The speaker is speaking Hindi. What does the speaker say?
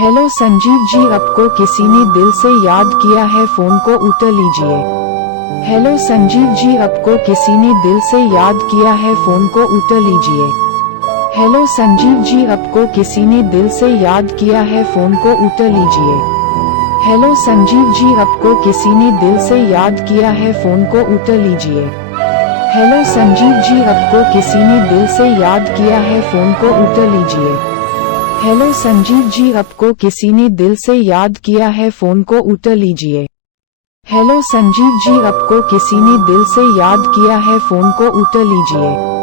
हेलो संजीव जी, आपको किसी ने दिल से याद किया है, फोन को उठा लीजिए। हेलो संजीव जी, आपको किसी ने दिल से याद किया है, फोन को उठा लीजिए। हेलो संजीव जी, आपको किसी ने दिल से याद किया है, फोन को उठा लीजिए। हेलो संजीव जी, आपको किसी ने दिल से याद किया है, फोन को उठा लीजिए। हेलो संजीव जी, आपको किसी ने दिल से याद किया है, फोन को उठा लीजिए। हेलो संजीव जी, आपको किसी ने दिल से याद किया है, फोन को उठा लीजिए। हेलो संजीव जी, आपको किसी ने दिल से याद किया है, फोन को उठा लीजिए।